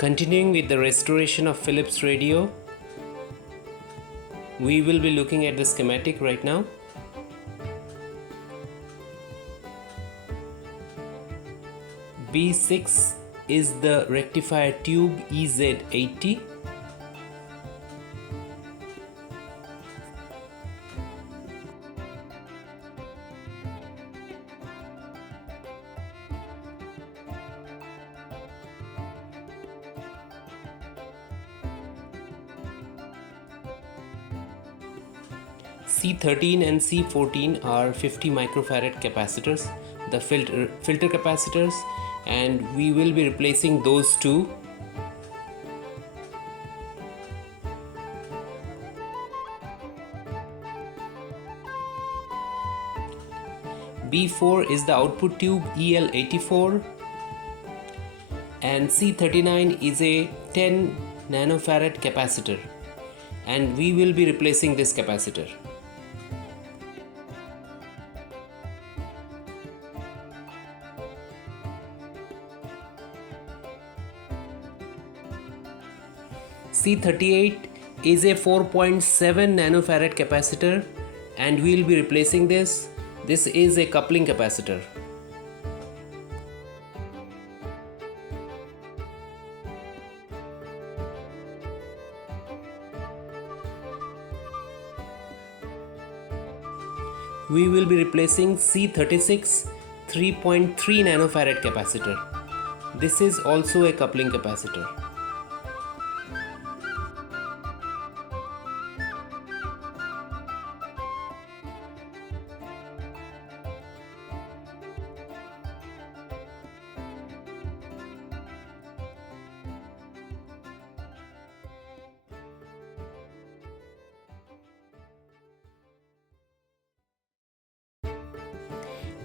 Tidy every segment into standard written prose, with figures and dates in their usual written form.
Continuing with the restoration of Philips radio, we will be looking at the schematic right now. B6 is the rectifier tube EZ80. C13 and C14 are 50 microfarad capacitors, the filter capacitors, and we will be replacing those two. B4 is the output tube EL84 and C39 is a 10 nanofarad capacitor, and we will be replacing this capacitor. C38 is a 4.7 nanofarad capacitor, and we will be replacing this. This is a coupling capacitor. We will be replacing C36 3.3 nanofarad capacitor. This is also a coupling capacitor.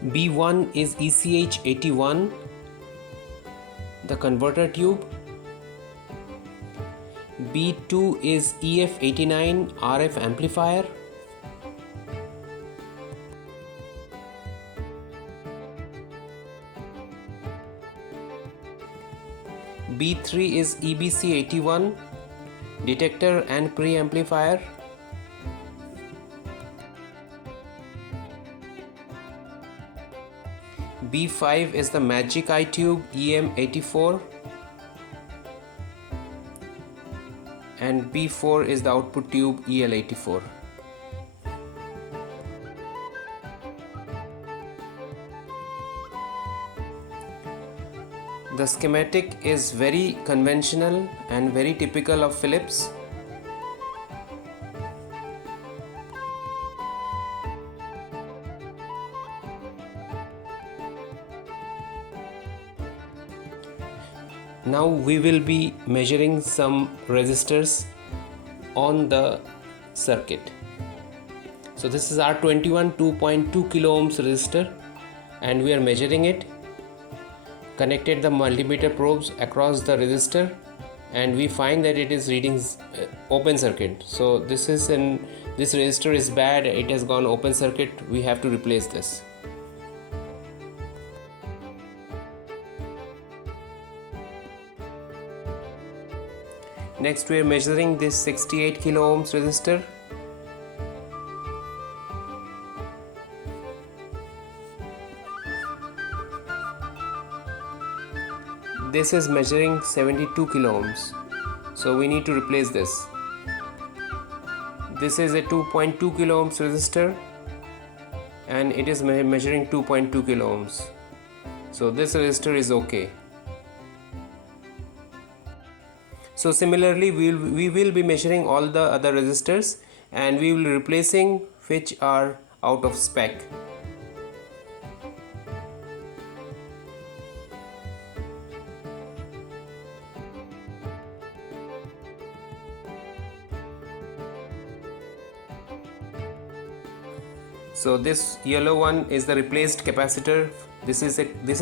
B1 is ECH81, the converter tube. B2 is EF89 RF amplifier. B3 is EBC81 detector and preamplifier. B5 is the Magic Eye tube EM84, and B4 is the output tube EL84. The schematic is very conventional and very typical of Philips. Now we will be measuring some resistors on the circuit. So this is R21 2.2 kilo ohms resistor, and we are measuring it. Connected the multimeter probes across the resistor, and we find that it is reading open circuit. So this resistor is bad, it has gone open circuit. We have to replace this. Next we are measuring this 68 kilo ohms resistor. This is measuring 72 kilo ohms, so we need to replace this. This is a 2.2 kilo ohms resistor, and it is measuring 2.2 kilo ohms, so this resistor is okay. So similarly we will be measuring all the other resistors, and we will be replacing which are out of spec. So this yellow one is the replaced capacitor. This is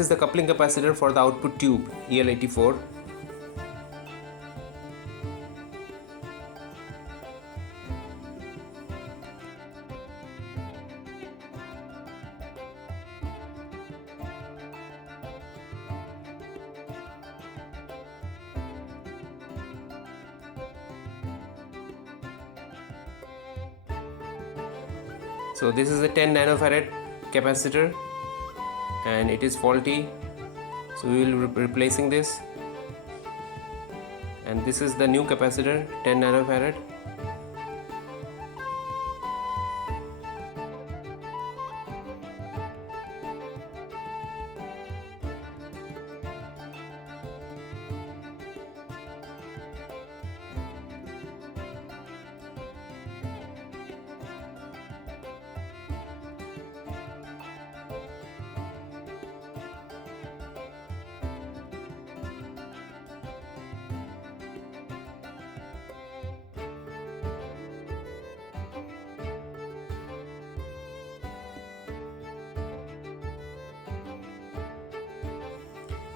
the coupling capacitor for the output tube EL84. So this is a 10 nanofarad capacitor and it is faulty, so we will be replacing this. And this is the new capacitor, 10 nanofarad.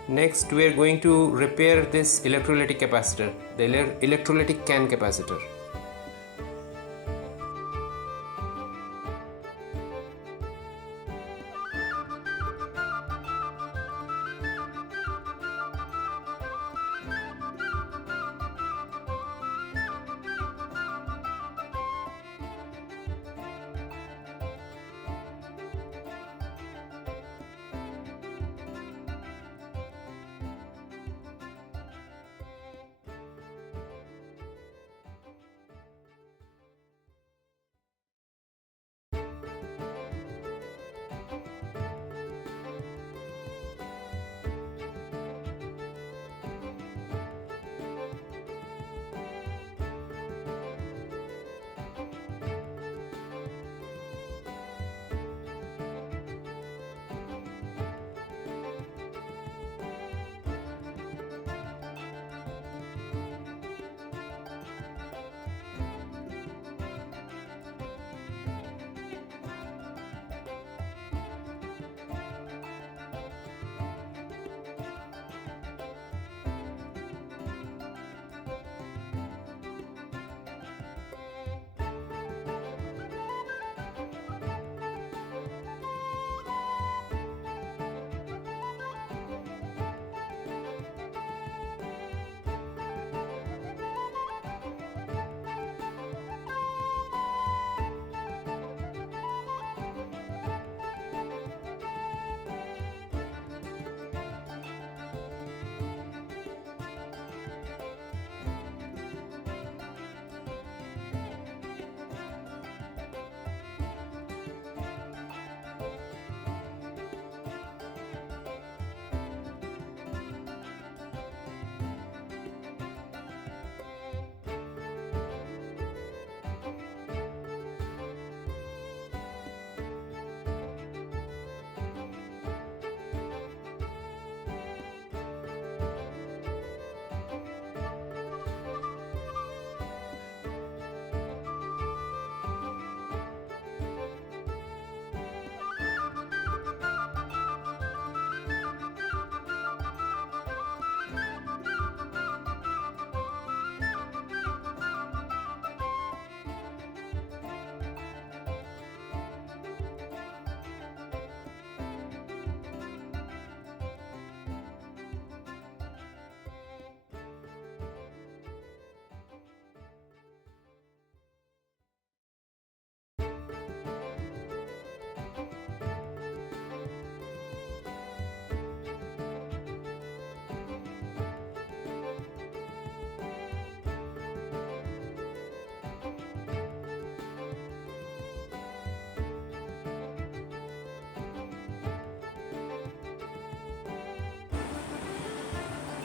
Next we are going to repair this electrolytic capacitor, the electrolytic can capacitor.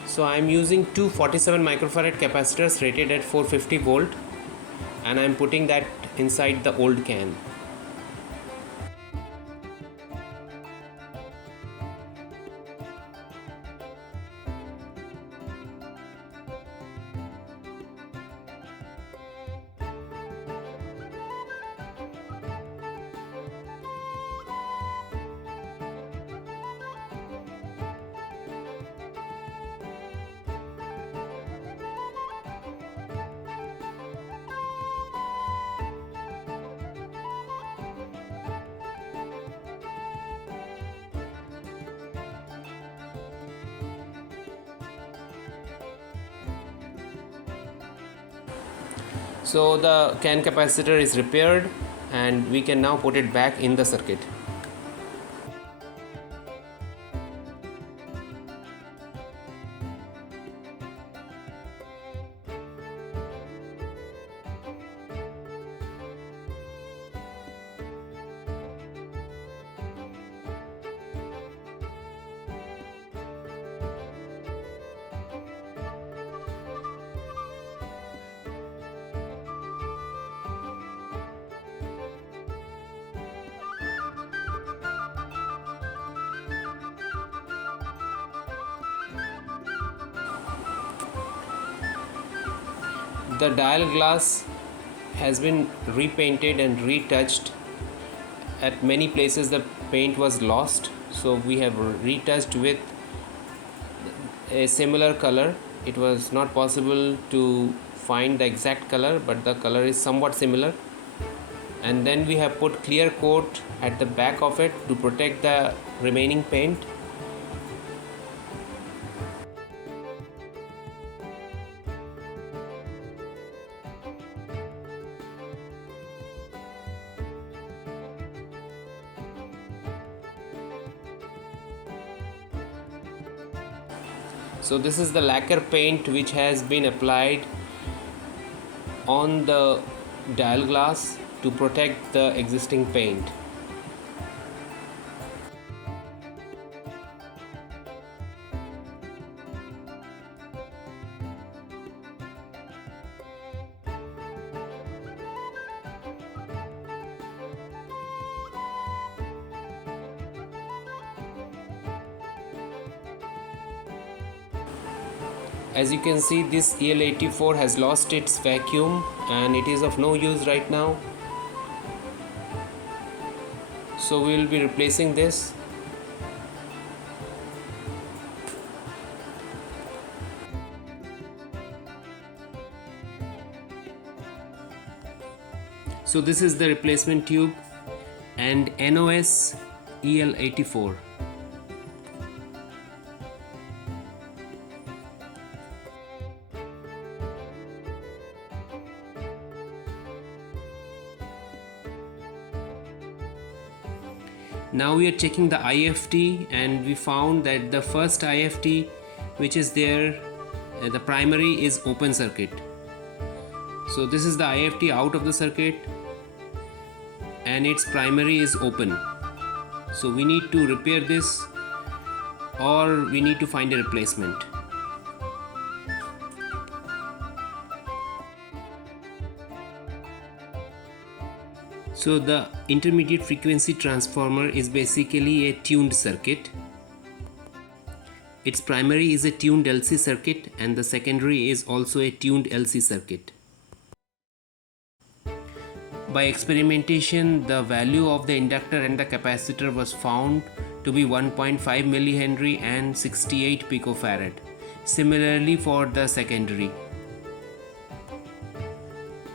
So I am using two 47 microfarad capacitors rated at 450 volt, and I am putting that inside the old can. So the can capacitor is repaired and we can now put it back in the circuit. The dial glass has been repainted and retouched. At many places the paint was lost, so we have retouched with a similar color. It was not possible to find the exact color, but the color is somewhat similar. And then we have put clear coat at the back of it to protect the remaining paint. So this is the lacquer paint which has been applied on the dial glass to protect the existing paint. As you can see, this EL84 has lost its vacuum and it is of no use right now. So we will be replacing this. So this is the replacement tube and NOS EL84. Now we are checking the IFT and we found that the first IFT which is there, the primary is open circuit. So this is the IFT out of the circuit and its primary is open. So we need to repair this or we need to find a replacement. So the intermediate frequency transformer is basically a tuned circuit. Its primary is a tuned LC circuit and the secondary is also a tuned LC circuit. By experimentation, the value of the inductor and the capacitor was found to be 1.5 millihenry and 68 picofarad. Similarly for the secondary.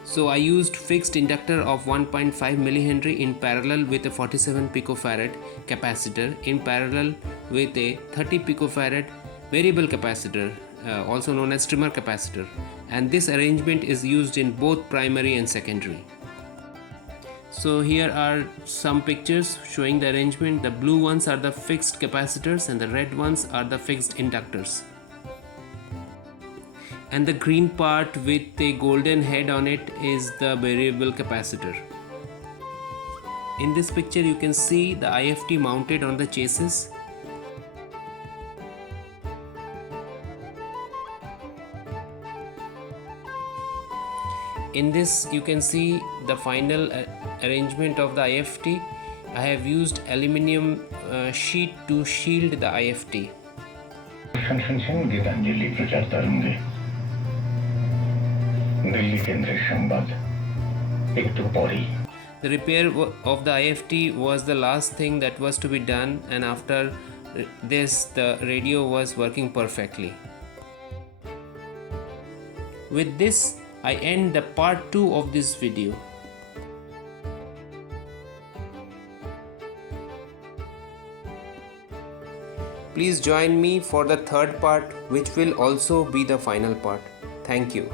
So I used fixed inductor of 1.5 millihenry in parallel with a 47 picofarad capacitor in parallel with a 30 picofarad variable capacitor, also known as trimmer capacitor, and this arrangement is used in both primary and secondary. So here are some pictures showing the arrangement. The blue ones are the fixed capacitors and the red ones are the fixed inductors. And the green part with a golden head on it is the variable capacitor. In this picture you can see the IFT mounted on the chassis. In this you can see the final arrangement of the IFT. I have used aluminium sheet to shield the IFT. The repair of the IFT was the last thing that was to be done, and after this the radio was working perfectly. With this I end the part 2 of this video. Please join me for the third part, which will also be the final part. Thank you.